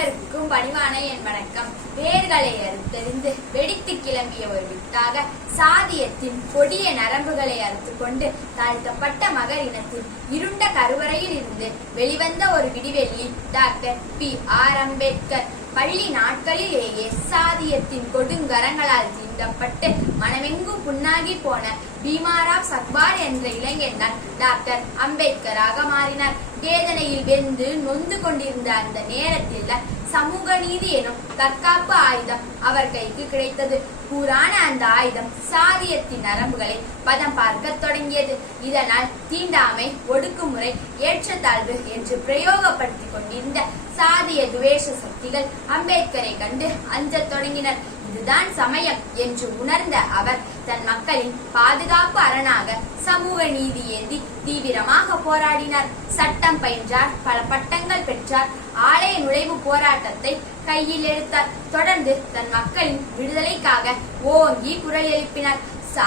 அனைவருக்கும் பணிவான என் வணக்கம். வேர்களை அறுத்தெறிந்து வெடித்து கிளம்பிய ஒரு வித்தாக சாதியத்தின் கொடிய நரம்புகளை அறுத்து கொண்டு தாழ்த்தப்பட்ட மகர் இனத்தின் இருண்ட கருவறையில் இருந்து வெளிவந்த ஒரு விடிவெள்ளி டாக்டர் பி.ஆர். அம்பேத்கர். பள்ளி நாட்களிலேயே சாதியத்தின் கொடுங்கரங்களால் தீண்டப்பட்டு மனமெங்கும் புண்ணாகி போன பீமாராவ் சக்பார் என்ற இளைஞன் டாக்டர் அம்பேத்கராக மாறினார். வேதனையில் வெந்து நொந்து கொண்டிருந்த அந்த நேரத்தில் சமூக நீதி எனும் தற்காப்பு ஆயுதம் அவர் கைக்கு கிடைத்தது. கூரான அந்த ஆயுதம் சாதியத்தின் நரம்புகளை பதம் பார்க்க தொடங்கியது. இதனால் தீண்டாமை, ஒடுக்குமுறை, ஏற்றத்தாழ்வு என்று பிரயோகப்படுத்தி கொண்டிருந்த சாதிய துவேஷ சக்திகள் அம்பேத்கரை கண்டு அஞ்சத் தொடங்கினர். இதுதான் சமயம் என்று உணர்ந்த அவர் தன் மக்களின் பாதுகாப்பு அரணாக சமூக நீதி ஏந்தி தீவிரமாக போராடினார். சட்டம் பயின்றார், பல பட்டங்கள் பெற்றார், ஆலய நுழைவு போராட்டத்தை கையில் எடுத்தார். தொடர்ந்து தன் மக்களின் விடுதலைக்காக ஓங்கி குரல் எழுப்பினார்.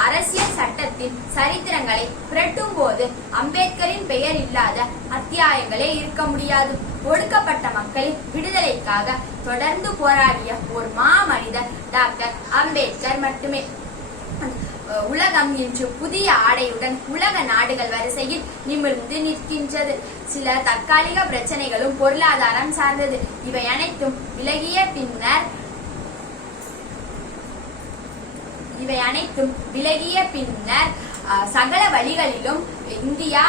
அரசியல் சட்டத்தின் சரித்திரங்களை புரட்டும் போது அம்பேத்கரின் பெயர் இல்லாத அத்தியாயங்களே இருக்க முடியாது. ஒடுக்கப்பட்ட மக்களின் விடுதலைக்காக தொடர்ந்து போராடிய ஒரு மாமனிதர் டாக்டர் அம்பேத்கர் மட்டுமே. உலகம் இன்று புதிய ஆடையுடன் உலக நாடுகள் வரிசையில் நிமிர்ந்து நிற்கின்றது. சில தற்காலிக பிரச்சனைகளும் பொருளாதாரம் சார்ந்தது. இவை அனைத்தும் விலகிய பின்னர் சகல வழிகளிலும் இந்தியா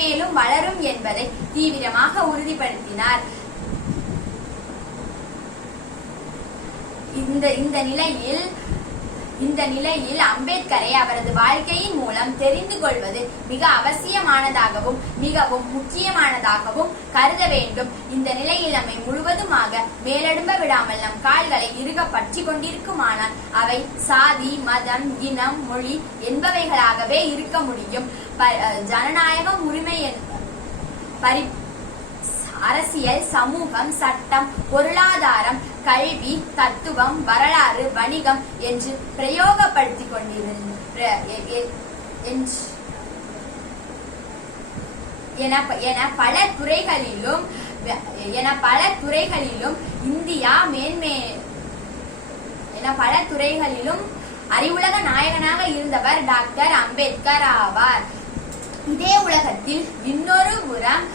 மேலும் வளரும் என்பதை தீவிரமாக உறுதிப்படுத்தினார். இந்த நிலையில் அம்பேத்கரை அவரது வாழ்க்கையின் மூலம் தெரிந்து கொள்வது மிக அவசியமானதாகவும் மிகவும் முக்கியமானதாகவும் கருத வேண்டும். இந்த நிலையில் நம்மை முழுவதுமாக மேலெடும்ப விடாமல் நம் கால்களை இறுக பற்றி கொண்டிருக்குமானால் அவை சாதி, மதம், இனம், மொழி என்பவைகளாகவே இருக்க முடியும். ஜனநாயகம், உரிமை, அரசியல், சமூகம், சட்டம், பொருளாதாரம், கல்வி, தத்துவம், வரலாறு, வணிகம் என்று பிரயோகப்படுத்திக் என பல துறைகளிலும் இந்தியா பல துறைகளிலும் அறிவுலக நாயகனாக இருந்தவர் டாக்டர் அம்பேத்கர் ஆவார். இதே உலகத்தில் இன்னொரு புறம்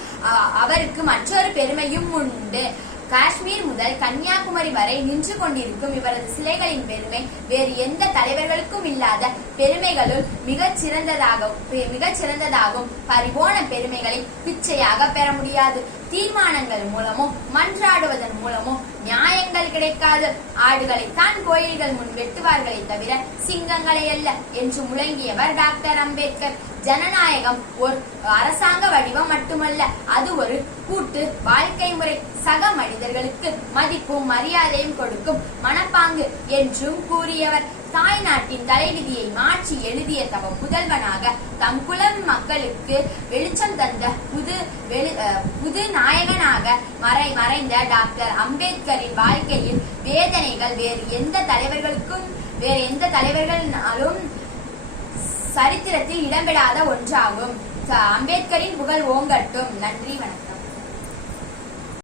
அவருக்கு மற்றொரு பெருமையும் உண்டு. காஷ்மீர் முதல் கன்னியாகுமரி வரை நின்று கொண்டிருக்கும் இவரது சிலைகளின் பெருமை வேறு எந்த தலைவர்களுக்கும் இல்லாத பெருமைகளுள் மிகச் சிறந்ததாகும். பரிபோன பெருமைகளை பிச்சையாக பெற முடியாது. தீர்மானங்கள் மூலமோ மன்றாடுவதன் மூலமோ நியாயங்கள் கிடைக்காது. ஆடுகளைத்தான் கோயில்கள் முன் வெட்டுவார்களை தவிர சிங்கங்களை அல்ல என்று முழங்கியவர் டாக்டர் அம்பேத்கர். ஜனநாயகம் ஒரு அரசாங்க வடிவம் மட்டுமல்ல, அது ஒரு கூட்டு வாழ்க்கை முறை. சக மனிதர்களுக்கு மதிப்பும் மரியாதையும் கொடுக்கும் மனப்பாங்கு என்றும் கூறியவர். தாய் நாட்டின் தலைவிதியை மாற்றி எழுதிய தவ புதல்வனாக தம் குலம் மக்களுக்கு வெளிச்சம் தந்த புது நாயகனாக மறைந்த டாக்டர் அம்பேத்கரின் வாழ்க்கையில் வேதனைகள் வேறு எந்த தலைவர்களாலும் சரித்திரத்தில் இடம்பெறாத ஒன்றாகும். அம்பேத்கரின் புகழ் ஓங்கட்டும். நன்றி, வணக்கம்.